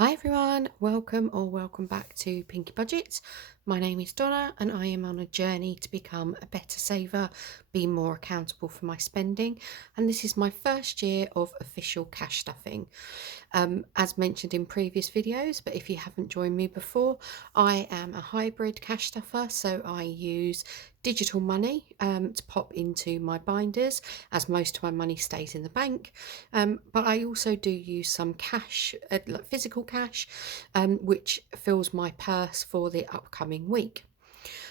Hi everyone, welcome back to Pinky Budgets. My name is Donna and I am on a journey to become a better saver, be more accountable for my spending, and this is my first year of official cash stuffing. As mentioned in previous videos, but if you haven't joined me before, I am a hybrid cash stuffer, so I use digital money to pop into my binders as most of my money stays in the bank, but I also do use some cash, like physical cash, which fills my purse for the upcoming week.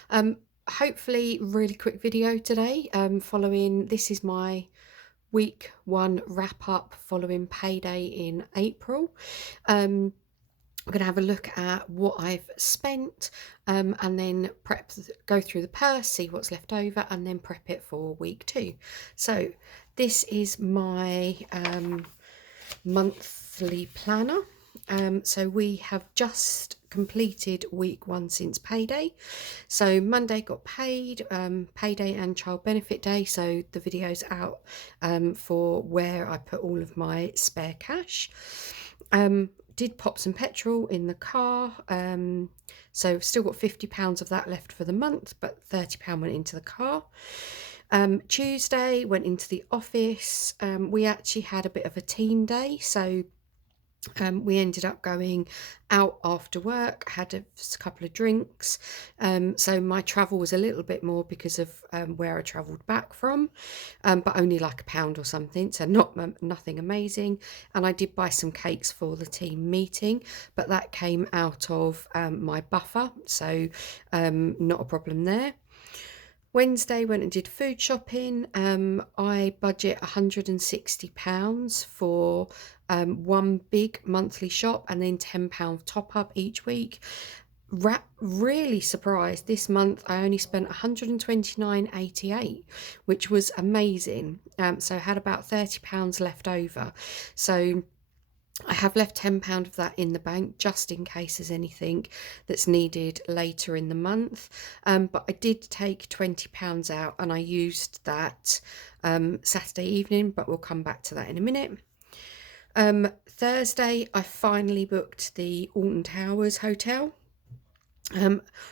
Um, Hopefully really quick video today, following this is my week one wrap up following payday in April. I'm going to have a look at what I've spent, and then go through the purse, see what's left over, and then prep it for week two. So this is my monthly planner. So we have just completed week one since payday. So Monday got paid, payday and child benefit day. So the video's out for where I put all of my spare cash. Did pop some petrol in the car, so still got £50 of that left for the month, but £30 went into the car. Tuesday went into the office. We actually had a bit of a team day, so we ended up going out after work, had a couple of drinks. So my travel was a little bit more because of where I travelled back from, but only like £1 or something, so nothing amazing. And I did buy some cakes for the team meeting, but that came out of my buffer, so not a problem there. Wednesday went and did food shopping. I budget £160 for one big monthly shop and then £10 top up each week. Really surprised this month I only spent 129.88, which was amazing. So I had about £30 left over. So I have left £10 of that in the bank just in case there's anything that's needed later in the month. But I did take £20 out and I used that Saturday evening, but we'll come back to that in a minute. Thursday, I finally booked the Alton Towers Hotel.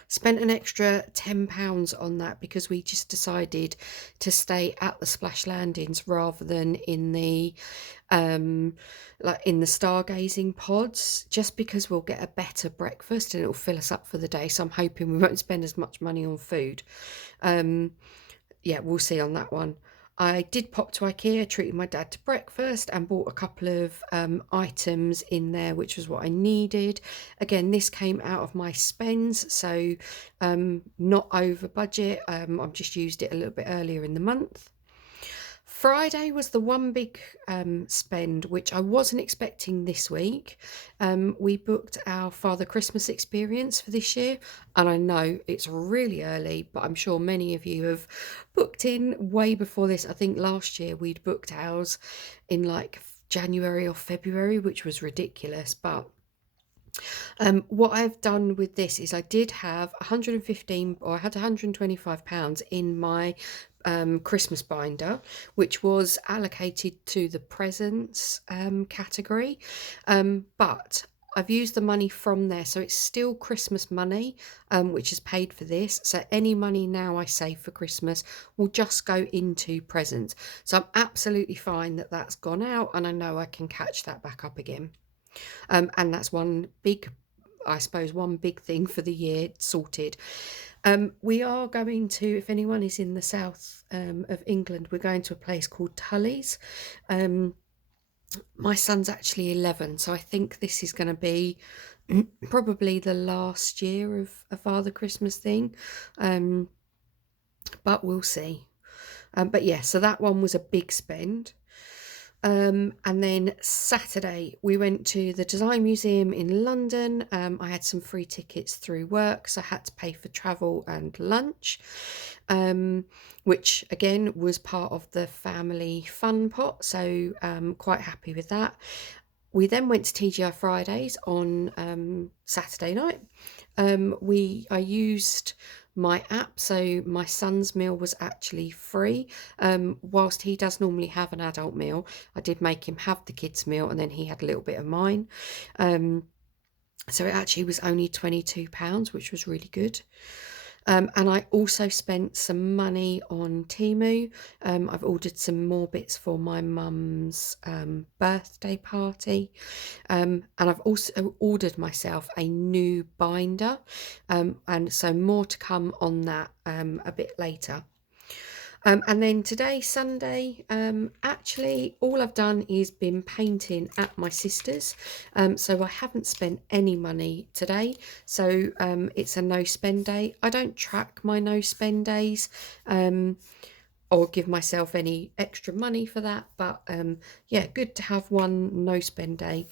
Spent an extra £10 on that because we just decided to stay at the splash landings rather than in the like in the stargazing pods, just because we'll get a better breakfast and it'll fill us up for the day. So I'm hoping we won't spend as much money on food. Yeah, we'll see on that one. I did pop to IKEA, treated my dad to breakfast and bought a couple of items in there, which was what I needed. Again, this came out of my spends, so not over budget. I've just used it a little bit earlier in the month. Friday was the one big spend, which I wasn't expecting this week. We booked our Father Christmas experience for this year, and I know it's really early, but I'm sure many of you have booked in way before this. I think last year we'd booked ours in like January or February, which was ridiculous, but what I've done with this is I did have 115, or I had £125 in my Christmas binder, which was allocated to the presents category, but I've used the money from there, so it's still Christmas money, which is paid for this. So any money now I save for Christmas will just go into presents. So I'm absolutely fine that that's gone out, and I know I can catch that back up again. And that's one big thing for the year sorted. We are going to, if anyone is in the south of England, we're going to a place called Tully's. My son's actually 11, so I think this is going to be probably the last year of a Father Christmas thing, but we'll see. But yeah, so that one was a big spend. And then Saturday we went to the Design Museum in London. I had some free tickets through work, so I had to pay for travel and lunch, which again was part of the family fun pot, so quite happy with that. We then went to TGI Fridays on Saturday night. I used my app, so my son's meal was actually free. Whilst he does normally have an adult meal, I did make him have the kids' meal, and then he had a little bit of mine. So it actually was only £22, which was really good. And I also spent some money on Temu. I've ordered some more bits for my mum's birthday party. And I've also ordered myself a new binder. And so more to come on that a bit later. And then today, Sunday, actually all I've done is been painting at my sister's. So I haven't spent any money today. So it's a no spend day. I don't track my no spend days. Or give myself any extra money for that, but yeah, good to have one no spend day.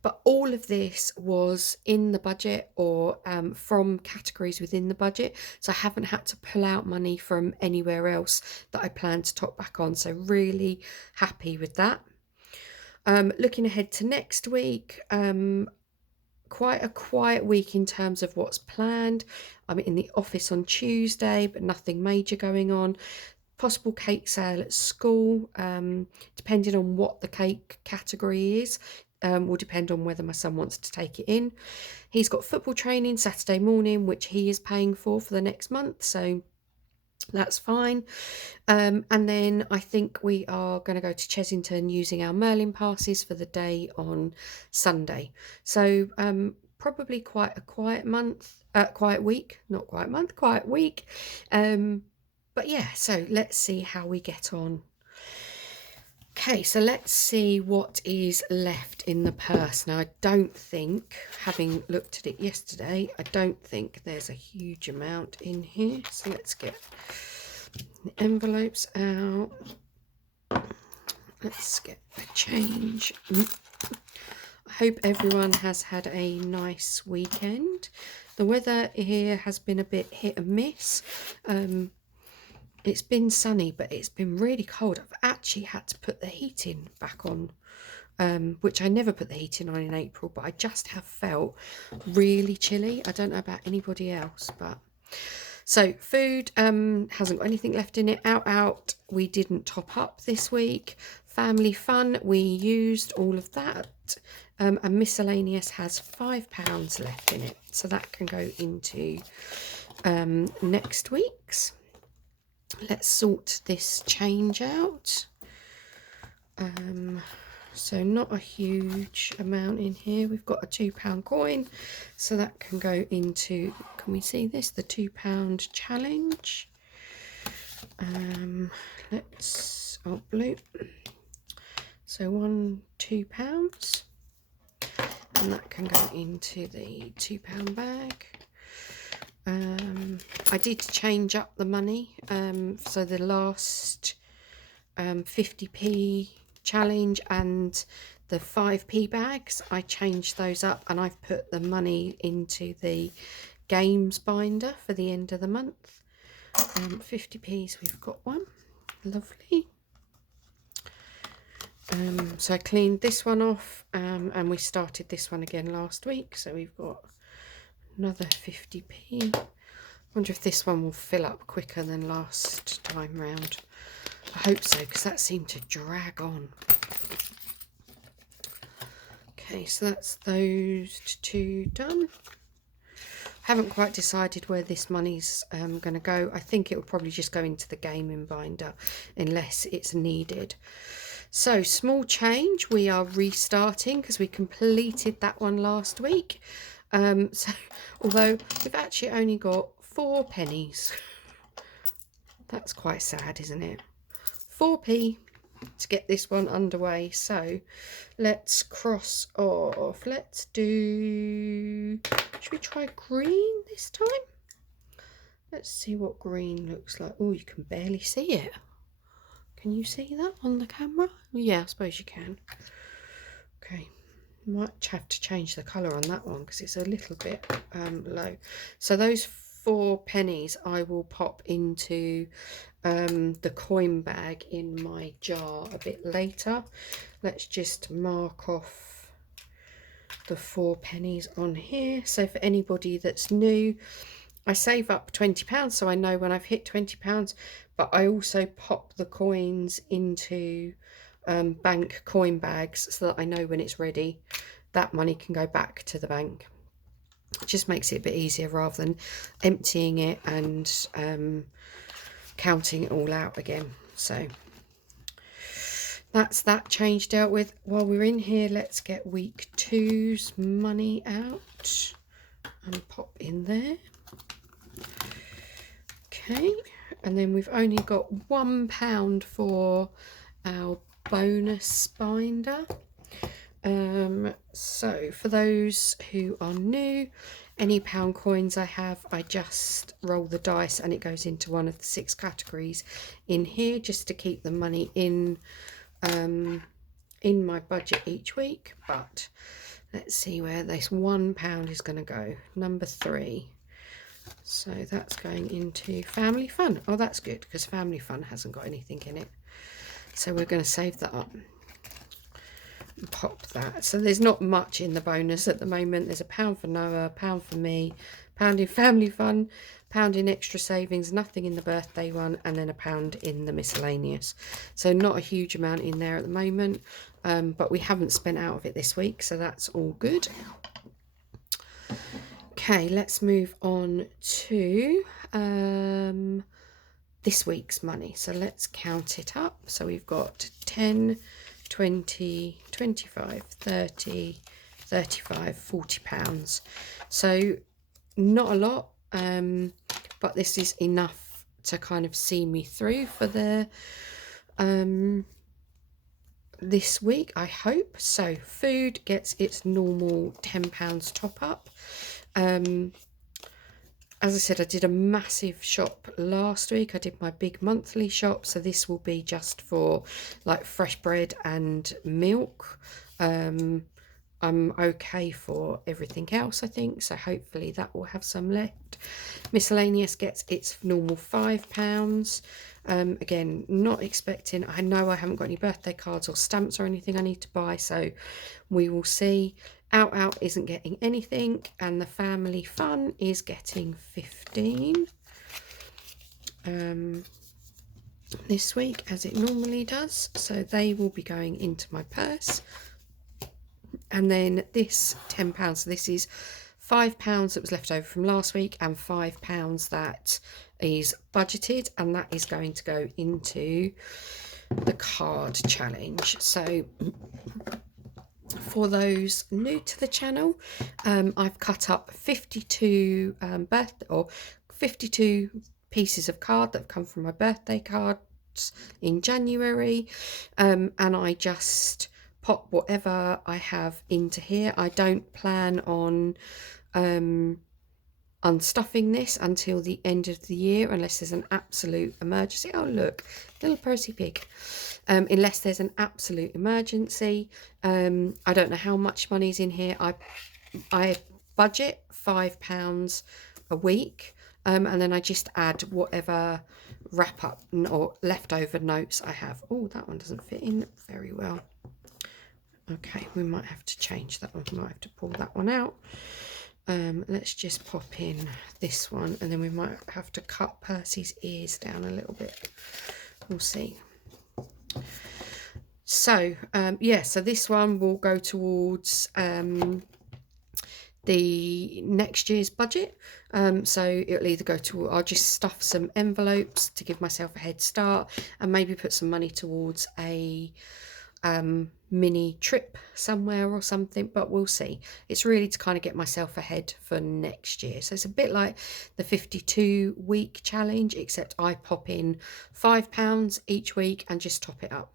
But all of this was in the budget, or from categories within the budget, so I haven't had to pull out money from anywhere else that I plan to top back on, so really happy with that. Looking ahead to next week, quite a quiet week in terms of what's planned. I'm in the office on Tuesday, but nothing major going on. Possible cake sale at school, depending on what the cake category is, will depend on whether my son wants to take it in. He's got football training Saturday morning, which he is paying for the next month, so that's fine. And then I think we are going to go to Chesington using our Merlin passes for the day on Sunday. So probably quite a quiet month, quiet week, not quiet month, quiet week. But yeah, so let's see how we get on. Okay, so let's see what is left in the purse. Now, I don't think, having looked at it yesterday, I don't think there's a huge amount in here. So let's get the envelopes out. Let's get the change. I hope everyone has had a nice weekend. The weather here has been a bit hit and miss. It's been sunny, but it's been really cold. I've actually had to put the heating back on, which I never put the heating on in April, but I just have felt really chilly. I don't know about anybody else, but... So food hasn't got anything left in it. Out, we didn't top up this week. Family fun, we used all of that. And miscellaneous has £5 left in it. So that can go into next week's. Let's sort this change out. So not a huge amount in here. We've got a £2 coin, so that can go into, can we see this, the £2 challenge. Let's, oh, blue. So £2, and that can go into the £2 bag. I did change up the money, so the last 50p challenge and the 5p bags, I changed those up, and I've put the money into the games binder for the end of the month. 50p's, we've got one, lovely. So I cleaned this one off, and we started this one again last week, so we've got another 50p. Wonder if this one will fill up quicker than last time round. I hope so, because that seemed to drag on. Okay, so that's those two done. Haven't quite decided where this money's going to go. I think it will probably just go into the gaming binder unless it's needed. So small change, we are restarting because we completed that one last week. So although we've actually only got 4 pennies, that's quite sad, isn't it? 4p to get this one underway. So let's cross off. Let's do, should we try green this time? Let's see what green looks like. Oh, you can barely see it. Can you see that on the camera? Yeah, I suppose you can. Okay, might have to change the colour on that one because it's a little bit low. So those 4 pennies I will pop into the coin bag in my jar a bit later. Let's just mark off the 4 pennies on here. So for anybody that's new, I save up £20 so I know when I've hit £20, but I also pop the coins into bank coin bags so that I know when it's ready that money can go back to the bank. Just makes it a bit easier rather than emptying it and counting it all out again. So that's that change dealt with. While we're in here, let's get week 2's money out and pop in there. Okay, and then we've only got £1 for our bonus binder. So for those who are new, any pound coins I have, I just roll the dice and it goes into one of the 6 categories in here, just to keep the money in my budget each week. But let's see where this £1 is going to go. Number 3. So that's going into Family Fun. Oh, that's good, because Family Fun hasn't got anything in it. So we're going to save that up and pop that. So there's not much in the bonus at the moment. There's £1 for Noah, £1 for me, £1 in Family Fun, £1 in extra savings, nothing in the birthday one, and then £1 in the miscellaneous. So not a huge amount in there at the moment, but we haven't spent out of it this week, so that's all good. Okay, let's move on to this week's money. So let's count it up. So we've got 10, 20, 25, 30, 35, £40. So not a lot, but this is enough to kind of see me through for the this week, I hope. So food gets its normal £10 top up. As I said, I did a massive shop last week. I did my big monthly shop, so this will be just for like fresh bread and milk. I'm okay for everything else, I think, so hopefully that will have some left. Miscellaneous gets its normal £5. Again, not expecting, I know I haven't got any birthday cards or stamps or anything I need to buy, so we will see. Out isn't getting anything, and the Family Fun is getting 15 this week, as it normally does, so they will be going into my purse. And then this £10, so this is £5 that was left over from last week and £5 that is budgeted, and that is going to go into the card challenge. So for those new to the channel, I've cut up 52 52 pieces of card that have come from my birthday cards in January, and I just pop whatever I have into here. I don't plan on unstuffing this until the end of the year, unless there's an absolute emergency. Oh look, little Percy pig. Unless there's an absolute emergency. I don't know how much money's in here. I budget £5 a week, and then I just add whatever wrap up or leftover notes I have. Oh, that one doesn't fit in very well. Okay, we might have to change that one. We might have to pull that one out. Let's just pop in this one, and then we might have to cut Percy's ears down a little bit. We'll see. So yeah, so this one will go towards the next year's budget. So it'll either go to, I'll just stuff some envelopes to give myself a head start, and maybe put some money towards a mini trip somewhere or something, but we'll see. It's really to kind of get myself ahead for next year. So it's a bit like the 52 week challenge, except I pop in £5 each week and just top it up.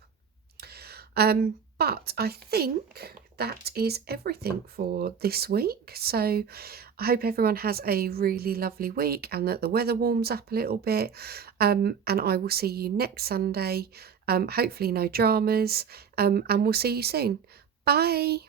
But I think that is everything for this week. So I hope everyone has a really lovely week, and that the weather warms up a little bit, and I will see you next Sunday. Hopefully no dramas, and we'll see you soon. Bye.